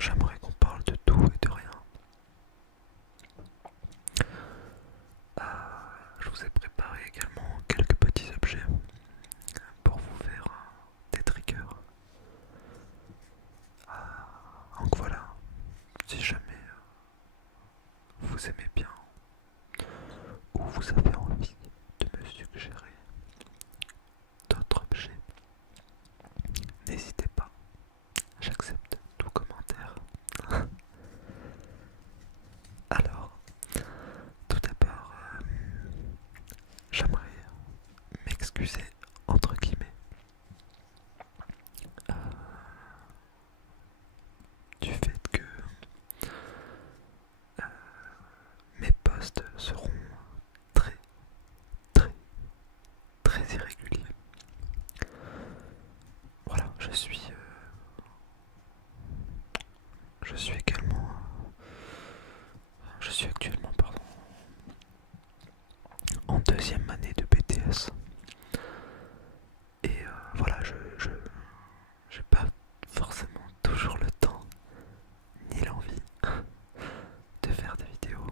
j'aimerais qu'on parle de tout et de rien. Je vous ai préparé également quelques petits objets pour vous faire des triggers. Donc voilà, si jamais vous aimez bien ou vous avez envie de me suggérer d'autres objets, n'hésitez pas, j'accepte tout commentaire. Alors, tout d'abord, j'aimerais m'excuser entre guillemets euh, du fait que euh, mes posts seront très très très irréguliers. Voilà, je suis également je suis actuellement en deuxième année de BTS et voilà, j'ai pas forcément toujours le temps ni l'envie de faire des vidéos.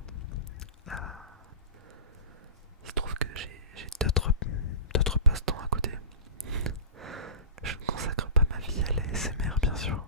Euh, il se trouve que j'ai d'autres passe-temps à côté. Je ne consacre pas ma vie à l'ASMR bien sûr.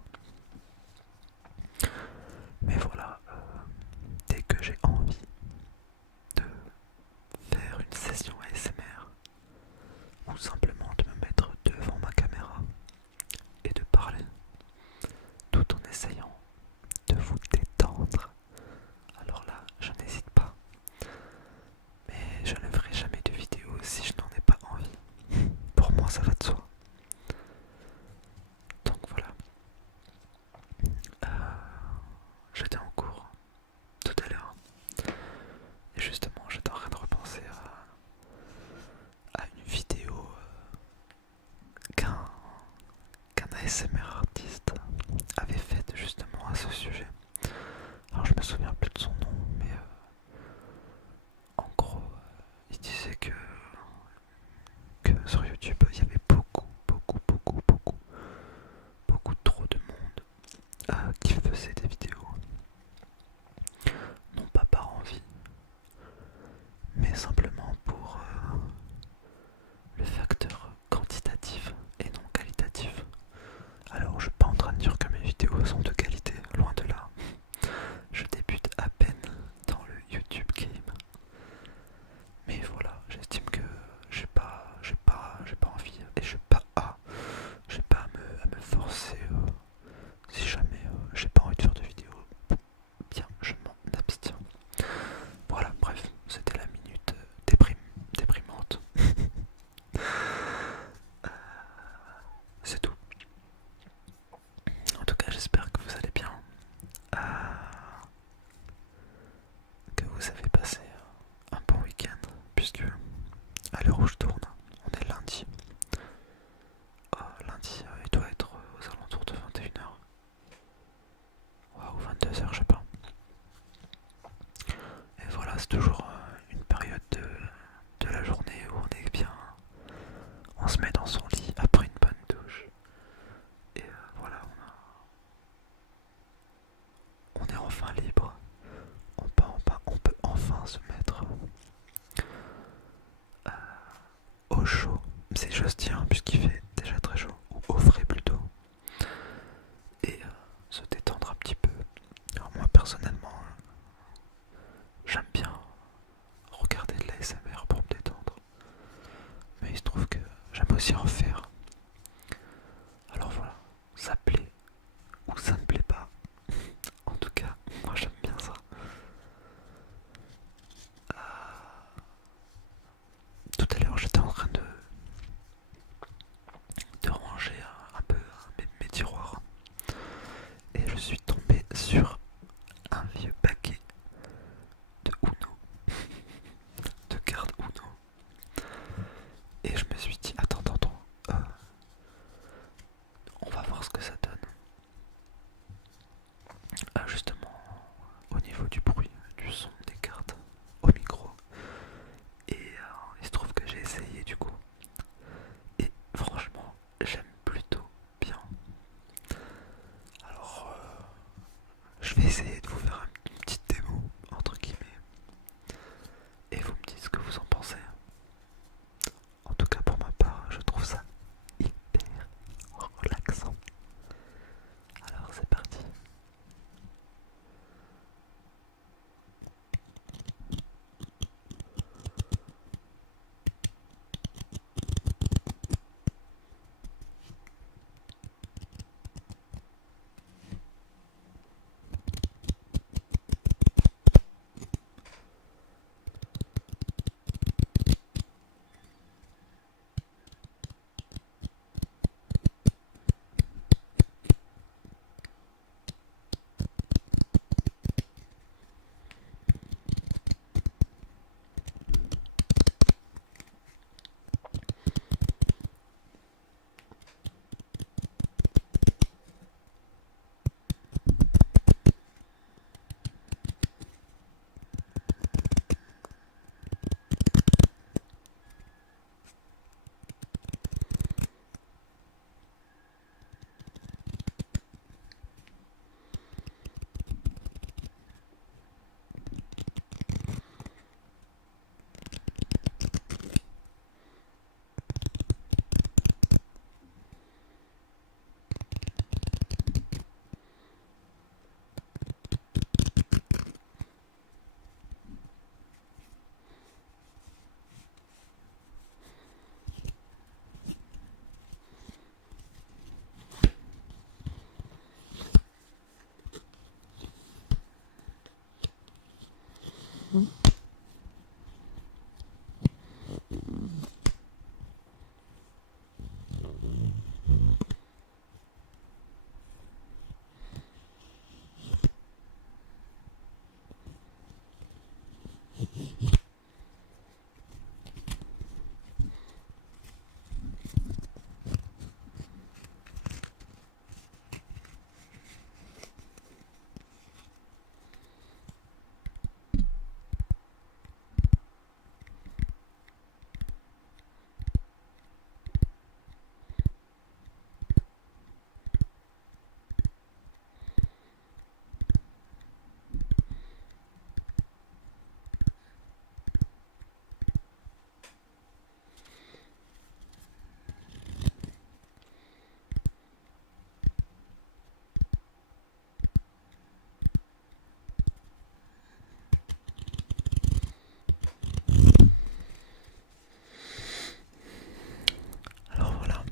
Alors voilà,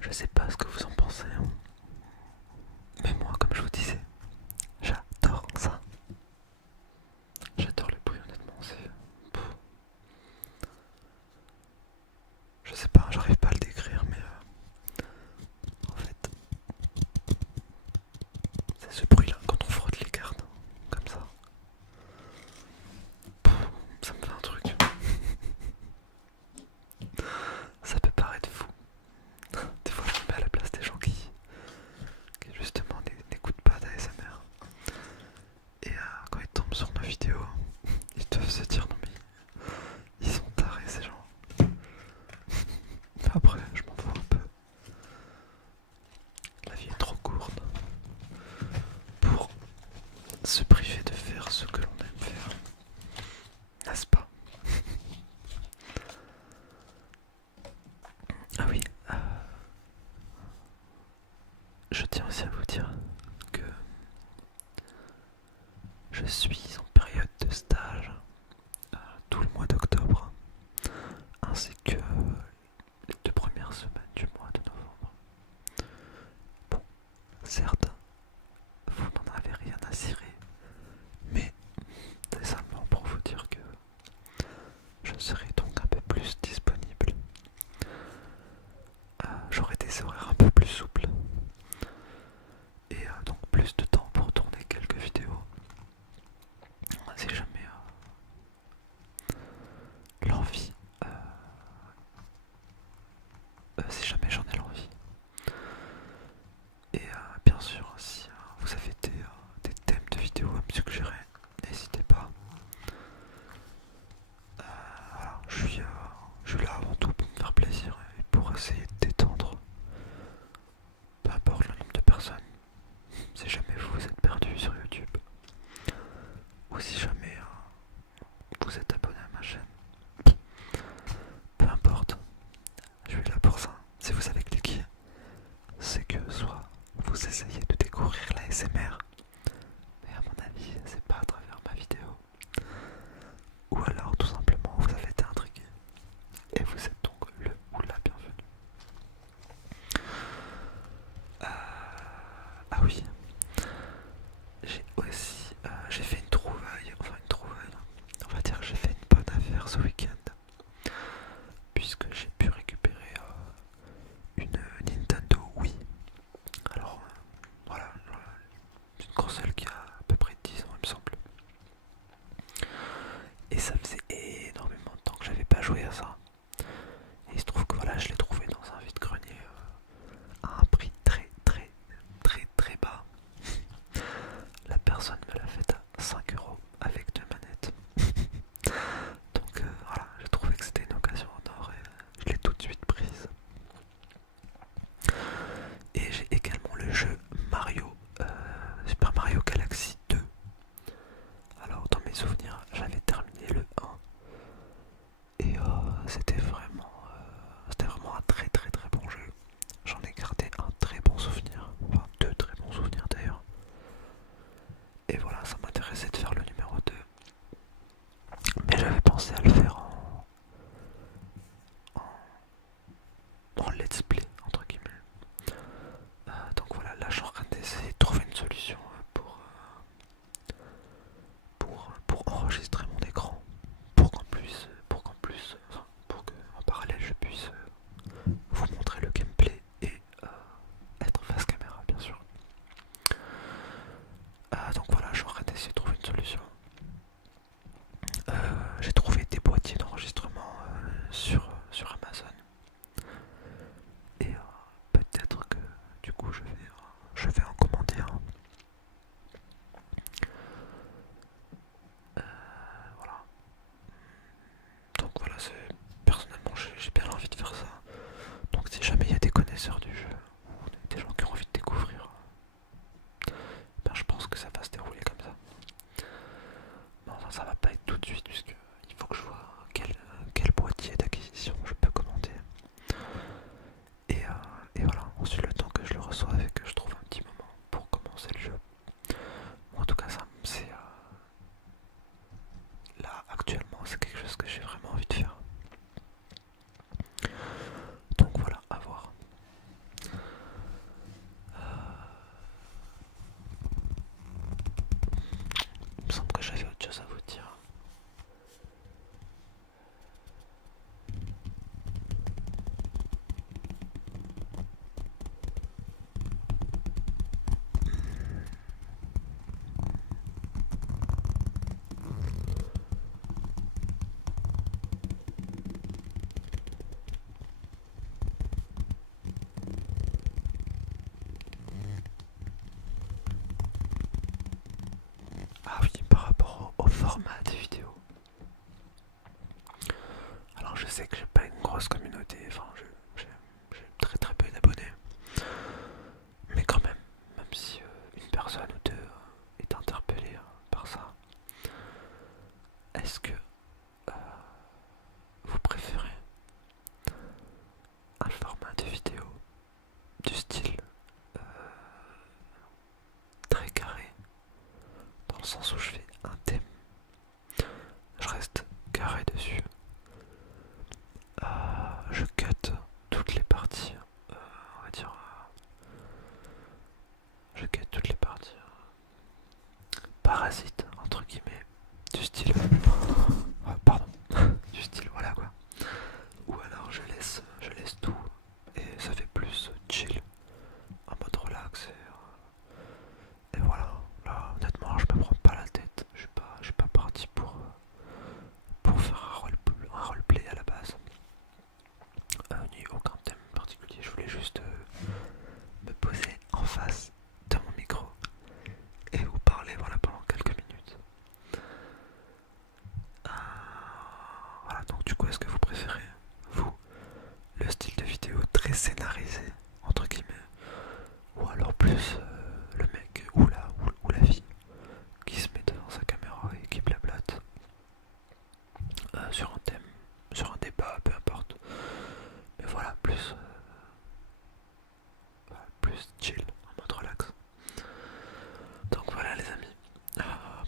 je sais pas ce que vous en pensez, hein. Mais moi, comme je vous disais, j'adore ça. J'adore le bruit, honnêtement, c'est... Pff. Je sais pas, j'arrive pas à le décrire, mais en fait, c'est ce bruit-là quand on frotte les cartes, comme ça. Pff, ça me fait un truc. Ça peut paraître fou. Des fois, je me mets à la place des gens qui justement n'écoutent pas d'ASMR. Et quand ils tombent sur nos vidéos, ils doivent se dire non mais ils sont tarés ces gens. Mais après, je m'en fous un peu. La vie est trop courte pour se priver de faire ce que l'on aime faire. N'est-ce pas? Ah oui, je tiens aussi à vous dire que je suis en période de stage tout le mois d'octobre, ainsi que les 2 premières semaines du mois de novembre. Bon, certes, vous n'en avez rien à cirer, mais c'est seulement pour vous dire que je serai donc un peu plus disponible. J'aurai des horaires un peu plus souples et donc plus de temps pour tourner quelques vidéos. Si jamais l'envie, si jamais j'en ai l'envie. Et bien sûr, si vous avez des thèmes de vidéos à me suggérer, n'hésitez pas. Voilà, je suis là avant tout pour me faire plaisir et pour essayer de détendre peu importe le nombre de personnes. Si jamais vous êtes perdu sur YouTube, ou si jamais vous êtes abonné à ma chaîne, peu importe, je suis là pour ça. Si vous avez cliqué, c'est que soit vous essayez de découvrir la SMR, mais à mon avis, c'est pas à travers ma vidéo, ou alors tout simplement vous avez été intrigué et vous êtes donc le ou la bienvenue. Ah oui, j'ai aussi j'ai fait une trouvaille, on va dire que j'ai fait une bonne affaire ce week-end, puisque j'ai pu récupérer une Nintendo Wii. Alors voilà, c'est une console qui a à peu près 10 ans il me semble. Et ça faisait énormément de temps que j'avais pas joué à ça. Et il se trouve que voilà, je l'ai trouvé dans un vide-grenier à un prix très bas. La personne me l'a fait à 5 € avec 2 manettes. Donc voilà, j'ai trouvé que c'était une occasion en or et je l'ai tout de suite prise. Et j'ai également le jeu Mario, Super Mario Galaxy 2. Alors dans mes souvenirs, j'avais terminé le 1 Donc voilà, je suis en train d'essayer de trouver une solution. J'ai trouvé des boîtiers d'enregistrement sur Amazon. Et peut-être que du coup je vais en commander un. Voilà. Donc voilà, personnellement j'ai bien envie de faire ça. Donc si jamais il y a des connaisseurs du jeu ou des gens qui ont envie de découvrir, ben, je pense que ça va se dérouler comme ça. Non, ça va pas être tout de suite puisque il faut que je vois quel boîtier d'acquisition je peux commander. Et voilà, ensuite le temps que je le reçoive et que je trouve un petit moment pour commencer le jeu. En tout cas, ça c'est là actuellement, c'est quelque chose que j'ai vraiment envie de faire. Donc voilà, à voir. Il me semble que j'avais autre chose à vous dire. Ah oui, par rapport au format des vidéos. Alors je sais que j'ai pas une grosse communauté, enfin j'ai très très peu d'abonnés. Mais quand même si une personne ou deux est interpellée par ça, est-ce que vous préférez un format de vidéo du style très carré, dans le sens où je fais un thème, je reste carré dessus, je cut toutes les parties, on va dire, je cut toutes les parties parasites, entre guillemets, du style, pardon, du style, voilà quoi. Ou alors je laisse tout et ça fait plus chill, en mode relax et voilà. Là honnêtement je me prends pas la tête, je suis pas parti pour faire un roleplay à la base. Ni aucun thème particulier, je voulais juste me poser en face de mon micro et vous parler voilà pendant quelques minutes. Voilà, donc du coup est-ce que vous préférez, vous, le style de vidéo très scénarisé, entre guillemets, ou alors plus le mec ou la fille qui se met devant sa caméra et qui blablate sur un thème, sur un débat, peu importe. Mais voilà, plus chill, en mode relax. Donc voilà les amis.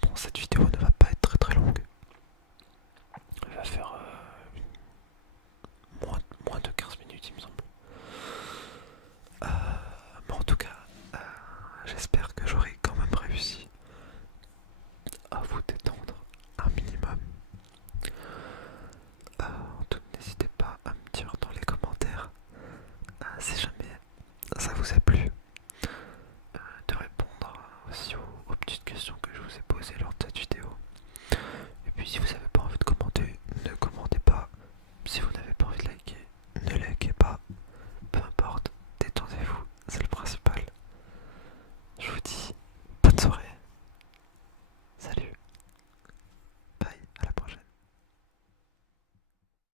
Bon, cette vidéo ne va pas être très très longue. Elle va faire moins de 15 minutes il me semble. Mais en tout cas, j'espère